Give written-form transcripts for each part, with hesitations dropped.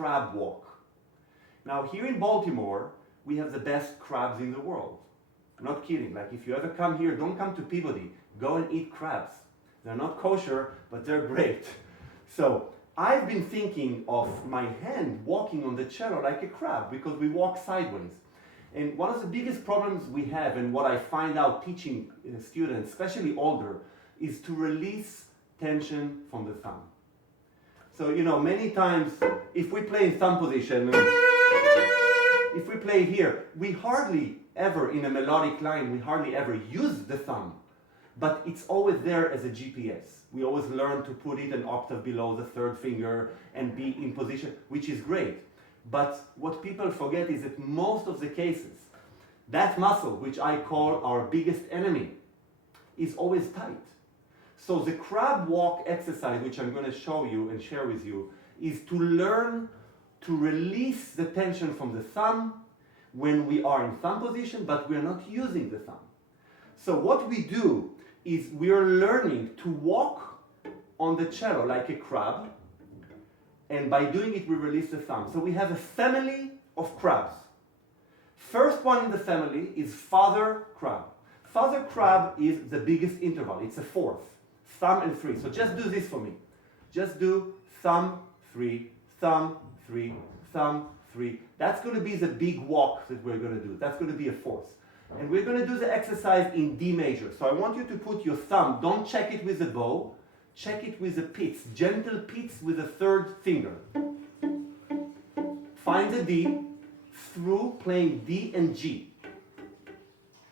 crab walk. Now here in Baltimore, we have the best crabs in the world. I'm not kidding. Like if you ever come here, don't come to Peabody. Go and eat crabs. They're not kosher, but they're great. So I've been thinking of my hand walking on the cello like a crab because we walk sideways. And one of the biggest problems we have, and what I find out teaching students, especially older, is to release tension from the thumb. So, you know, many times, if we play in thumb position, if we play here, we hardly ever, in a melodic line, we hardly ever use the thumb. But it's always there as a GPS. We always learn to put it an octave below the third finger and be in position, which is great. But what people forget is that most of the cases, that muscle, which I call our biggest enemy, is always tight. So the crab walk exercise, which I'm going to show you and share with you, is to learn to release the tension from the thumb when we are in thumb position, but we're not using the thumb. So what we do is we are learning to walk on the cello like a crab, and by doing it we release the thumb. So we have a family of crabs. First one in the family is father crab. Father crab is the biggest interval. It's a fourth. Thumb and 3. So just do this for me. Just do thumb, 3, thumb, 3, thumb, 3. That's going to be the big walk that we're going to do. That's going to be a fourth. And we're going to do the exercise in D major. So I want you to put your thumb, don't check it with the bow, check it with the pits, gentle pits with the third finger. Find the D through playing D and G.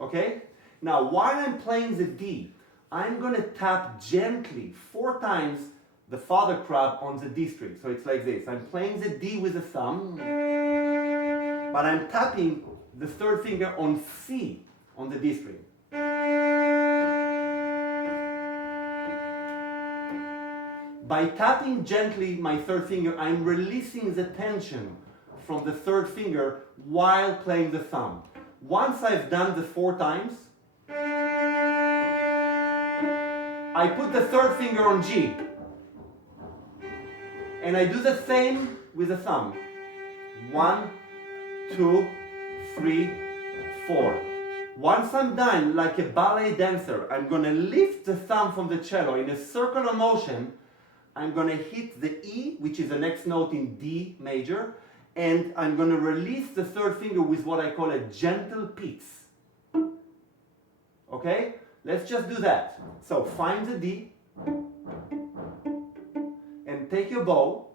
Okay? Now, while I'm playing the D, I'm going to tap gently 4 times the father crab on the D string. So it's like this. I'm playing the D with the thumb, but I'm tapping the third finger on C on the D string. By tapping gently my third finger, I'm releasing the tension from the third finger while playing the thumb. Once I've done the 4 times, I put the third finger on G. And I do the same with the thumb. 1, 2, 3, 4. Once I'm done, like a ballet dancer, I'm going to lift the thumb from the cello in a circular motion. I'm going to hit the E, which is the next note in D major, and I'm going to release the third finger with what I call a gentle pizz. Okay? Let's just do that. So find the D, and take your bow,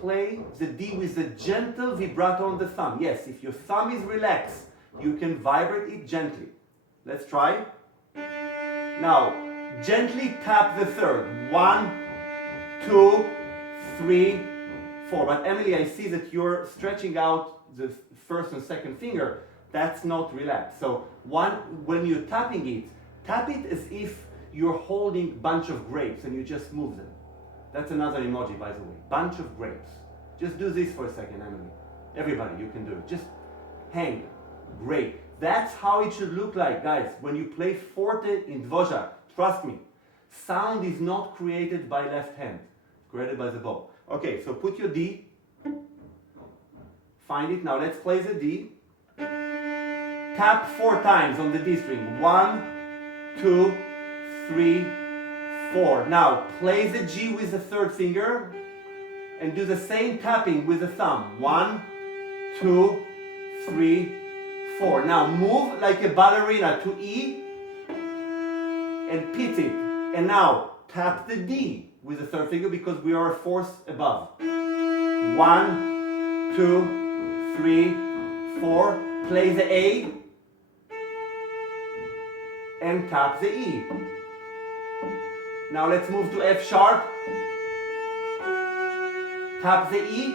play the D with the gentle vibrato on the thumb. Yes, if your thumb is relaxed, you can vibrate it gently. Let's try. Now, gently tap the third. 1, 2, 3, 4. But Emily, I see that you're stretching out the first and second finger. That's not relaxed. So when you're tapping it, tap it as if you're holding a bunch of grapes and you just move them. That's another emoji, by the way. Bunch of grapes. Just do this for a second, Emily. Everybody, you can do it. Just hang. Great. That's how it should look like, guys. When you play forte in Dvořák, trust me, sound is not created by left hand. It's created by the bow. Okay, so put your D. Find it. Now let's play the D. Tap 4 times on the D string. 1, 2, 3, 4. Now play the G with the third finger and do the same tapping with the thumb. 1, 2, 3, 4. Now move like a ballerina to E and pit it. And now tap the D with the third finger because we are a fourth above. 1, 2, 3, 4. Play the A and tap the E. Now let's move to F sharp. Tap the E.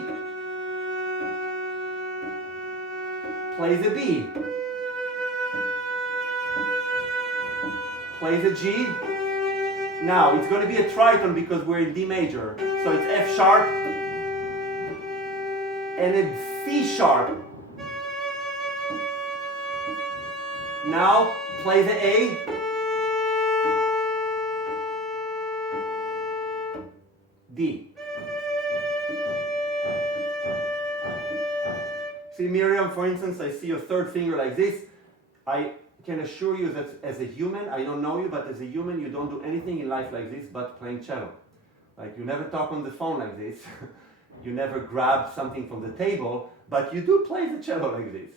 Play the B. Play the G. Now it's going to be a tritone because we're in D major. So it's F sharp and it's C sharp. Now play the A. D. See, Miriam, for instance, I see your third finger like this. I can assure you that as a human, I don't know you, but as a human, you don't do anything in life like this but playing cello. Like, you never talk on the phone like this. You never grab something from the table, but you do play the cello like this.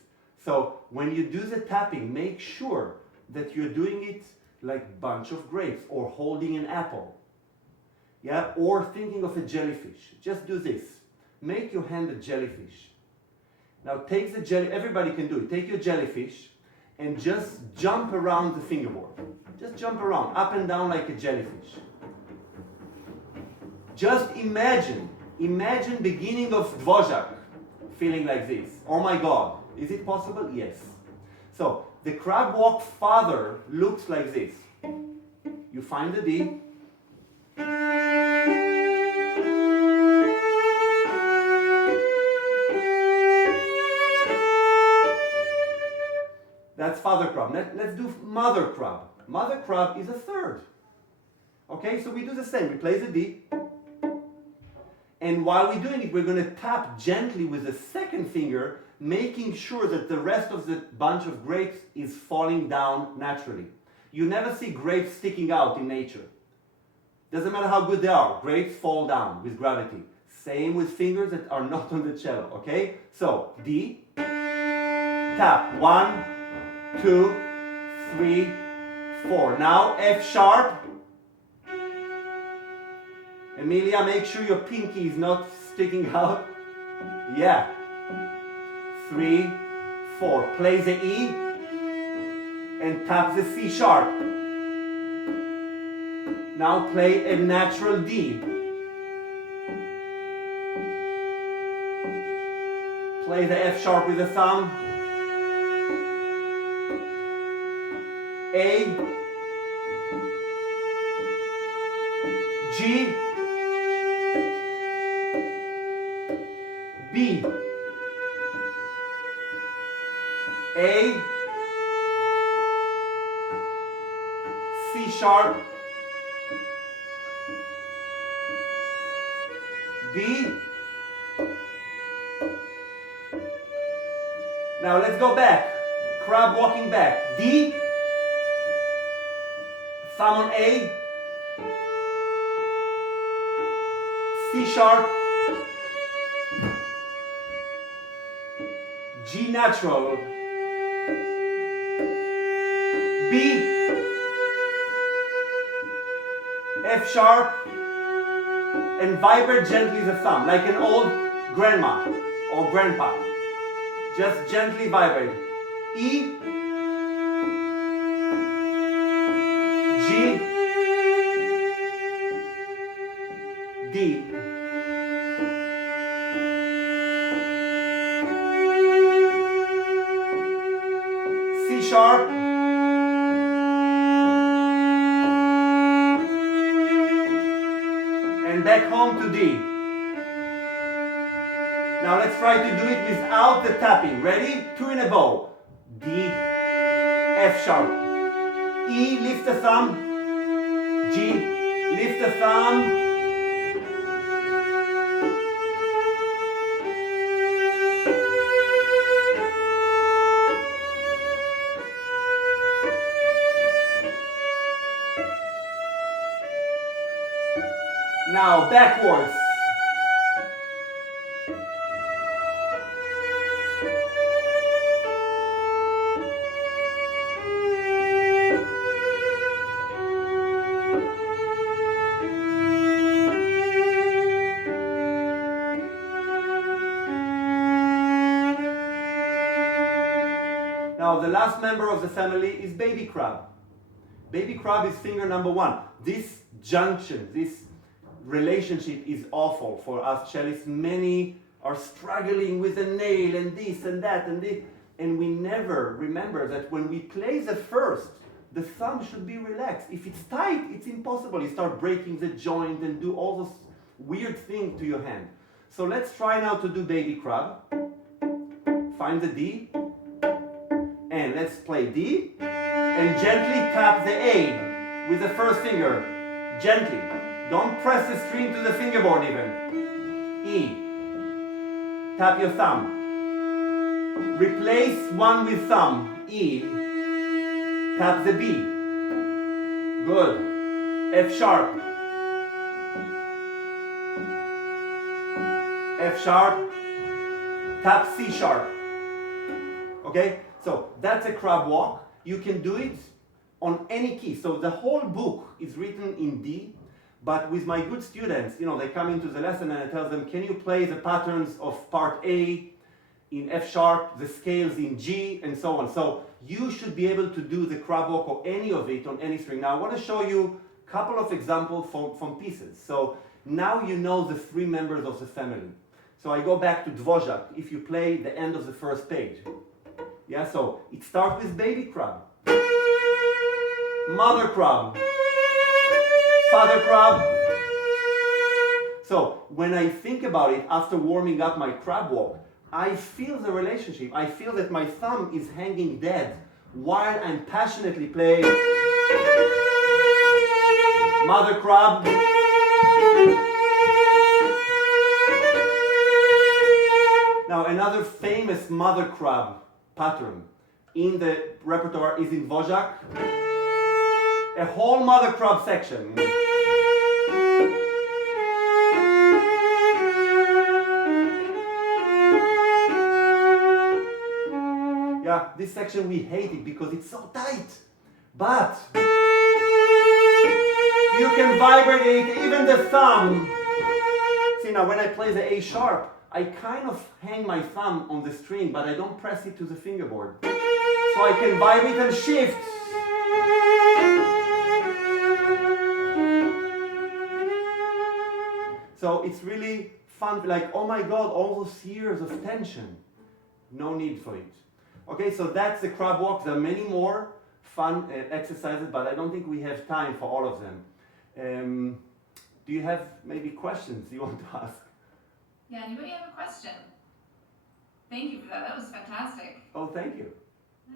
So when you do the tapping, make sure that you're doing it like bunch of grapes or holding an apple. Yeah, or thinking of a jellyfish. Just do this. Make your hand a jellyfish. Now take the jelly, everybody can do it. Take your jellyfish and just jump around the fingerboard. Just jump around, up and down like a jellyfish. Just imagine beginning of Dvořák feeling like this. Oh my God, is it possible? Yes. So the crab walk farther looks like this. You find the D. That's father crab. Let's do mother crab. Mother crab is a third. Okay, so we do the same. We play the D. And while we're doing it, we're going to tap gently with the second finger, making sure that the rest of the bunch of grapes is falling down naturally. You never see grapes sticking out in nature. Doesn't matter how good they are, grapes fall down with gravity. Same with fingers that are not on the cello, okay? So, D, tap, 1, 2, 3, 4. Now F sharp. Emilia, make sure your pinky is not sticking out. Yeah. 3, 4. Play the E and tap the C sharp. Now play a natural D. Play the F sharp with the thumb. A, G, B, A, C sharp, B. Now let's go back. Crab walking back. D, thumb on A, C sharp, G natural, B, F sharp, and vibrate gently the thumb, like an old grandma or grandpa. Just gently vibrate. E, G, D. C sharp, and back home to D. Now let's try to do it without the tapping. Ready? 2 in a bow. D, F sharp. E, lift the thumb. G, lift the thumb. Now backwards. Now the last member of the family is baby crab. Baby crab is finger number 1. This junction, this relationship is awful for us cellists. Many are struggling with a nail and this and that and this, and we never remember that when we play the first, the thumb should be relaxed. If it's tight, it's impossible. You start breaking the joint and do all those weird things to your hand. So let's try now to do baby crab. Find the D, and let's play D, and gently tap the A with the first finger. Gently. Don't press the string to the fingerboard even. E. Tap your thumb. Replace one with thumb, E. Tap the B. Good. F sharp. F sharp. Tap C sharp. Okay? So that's a crab walk. You can do it on any key. So the whole book is written in D, but with my good students, they come into the lesson and I tell them, can you play the patterns of part A in F sharp, the scales in G, and so on. So you should be able to do the crab walk or any of it on any string. Now I want to show you a couple of examples from pieces. So now you know the three members of the family. So I go back to Dvořák, if you play the end of the first page. Yeah, so it starts with baby crab, mother crab, father crab. So when I think about it after warming up my crab walk, I feel the relationship. I feel that my thumb is hanging dead while I'm passionately playing mother crab, now another famous mother crab pattern in the repertoire is in Dvořák, a whole mother crab section. Yeah, this section we hate it because it's so tight. But you can vibrate it, even the thumb. See, now when I play the A sharp, I kind of hang my thumb on the string, but I don't press it to the fingerboard. So I can vibrate and shift. So it's really fun, like, oh my God, all those years of tension. No need for it. Okay, so that's the crab walk. There are many more fun exercises, but I don't think we have time for all of them. Do you have maybe questions you want to ask? Yeah, anybody have a question? Thank you for that. That was fantastic. Oh, thank you.